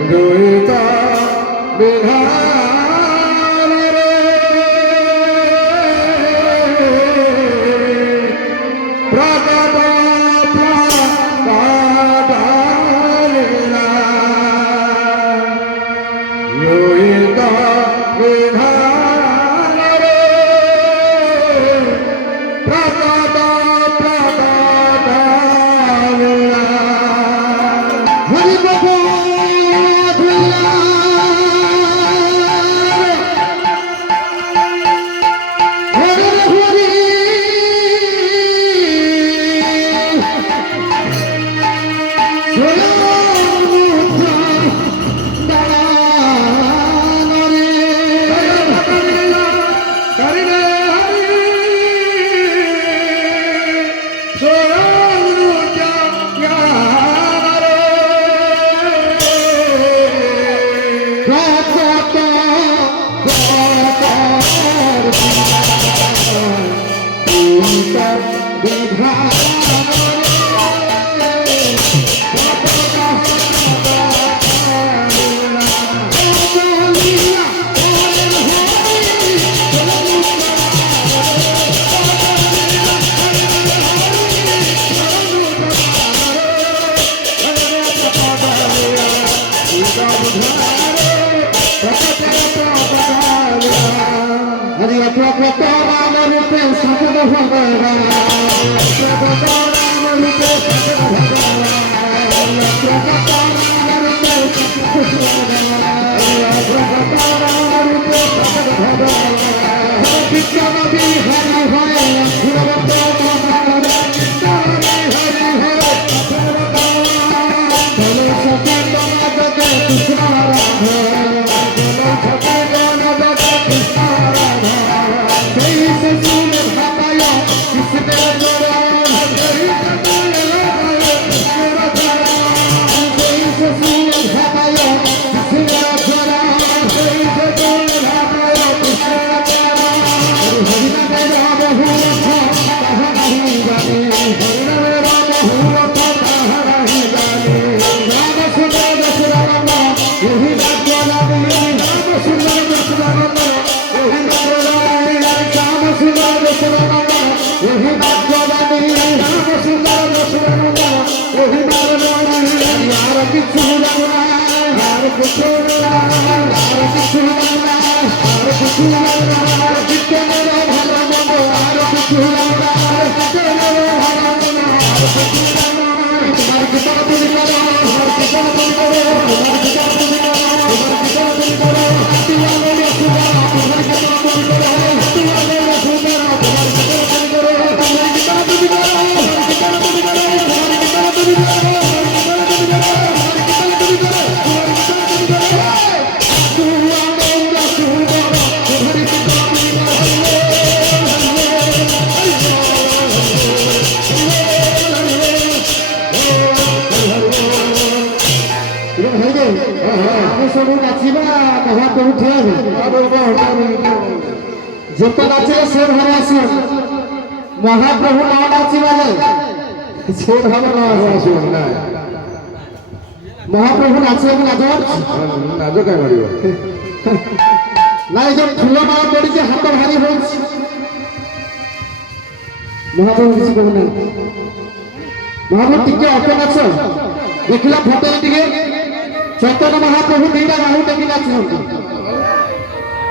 দুইটা বিধান রে প্রকট প্রকটলীলা দুইটা বিধান রে প্রকট প্রকটলীলা হরি বাবা যত নাচিলে সে ঘরে আসিও মহাপ্রভু না নাচিবালে সে ঘরে না আসিও না মহাপ্রভু নাচিବାକୁ ଲାଜ ଲାଜ କାଇଁ ମାଡ଼ିବ ନାଇଁ ଯୋଉ ଫୁଲମାଳ ପଡିଛି ହାତ ଭାରି ହଉଛି ମହାପ୍ରଭୁ କିଛି କହୁନାହାନ୍ତି ମହାପ୍ରଭୁ ଟିକେ ଅଟ ନାଚ ଦେଖିଲା ଫଟୋରେ ଟିକେ ଚୈତନ୍ୟ ମହାପ୍ରଭୁ ଦିଟା ବାହୁ ଟେକି ନାଚୁଛନ୍ତି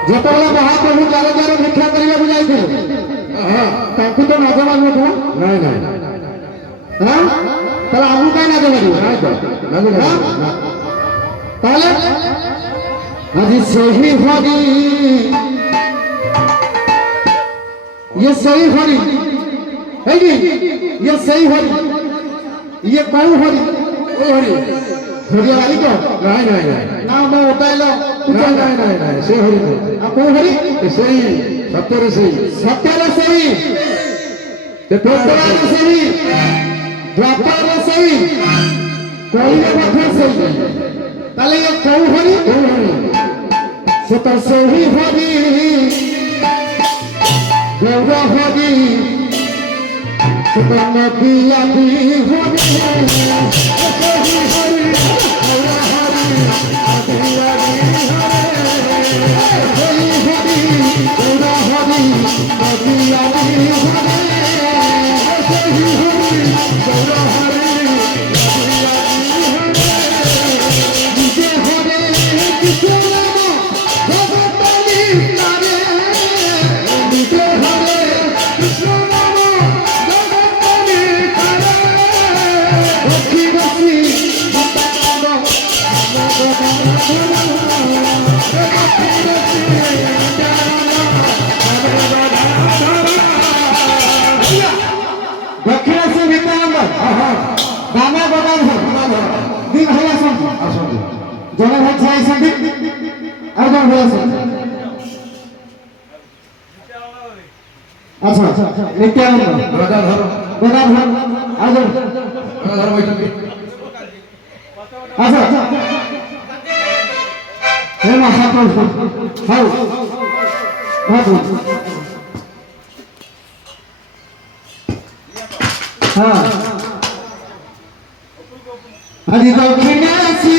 ଯେତେବେଳେ ମହାପ୍ରଭୁ ଦ୍ୱାର ଦ୍ୱାର ଭିକ୍ଷା କରିବାକୁ ଯାଇଥିଲେ ତାଙ୍କୁ ତ ନାଜ ମାରୁନଥିବ ନାଇଁ ନାଇଁ ତାହେଲେ ଆମକୁ କାଇଁ ନାଜ ମାରିବ ତାହେଲେ ଆଜି ସେହି ହରି ଇଏ ସେହି ହରି ହେଇକି ଇଏ ସେହି ହରି ଇଏ କୋଉ ହରି ଓ ହରି ହରିଆ ବାରିକ ନାଇଁ ନାଇଁ ନାଇଁ ନା ମୋ ଉଠାଇଲ ନାଇଁ ନାଇଁ ନାଇଁ ନାଇଁ ସେ ହରି ନୁହଁ ଆଉ କୋଉ ହରି ସେଇ ସତ୍ୟରେ ସେଇ ତ୍ରେତୟାରେ ସେଇ ଦ୍ୱାପରରେ ସେଇ କଳିରେ ମଧ୍ୟ ସେଇ ତାହେଲେ ଇଏ କୋଉ ହରି ସେ ତ ସେହି ହରି ଗୌର ହରି ସେ ତ ନଦୀ ଆଦି ହରି ସେହି ହରି ଗୌର ହରି ଆସନ୍ତୁ ଜଣେ ଭାଇ ଛିଡ଼ା ହେଇଛନ୍ତି ଆଉ ଜଣେ ଭାଇ ଆସନ୍ତୁ ଆଚ୍ଛା ନିତ୍ୟାନନ୍ଦ ଗଦାଧର ଗଦାଧର ଆଉ ଜଣେ ଗଦାଧର ବୈଛନ୍ତି ଆଚ୍ଛା ହେ ମହାପ୍ରଭୁ ହଉ ମହାପ୍ରଭୁ ହଁ ଆଜି ଦକ୍ଷିଣ ଆସି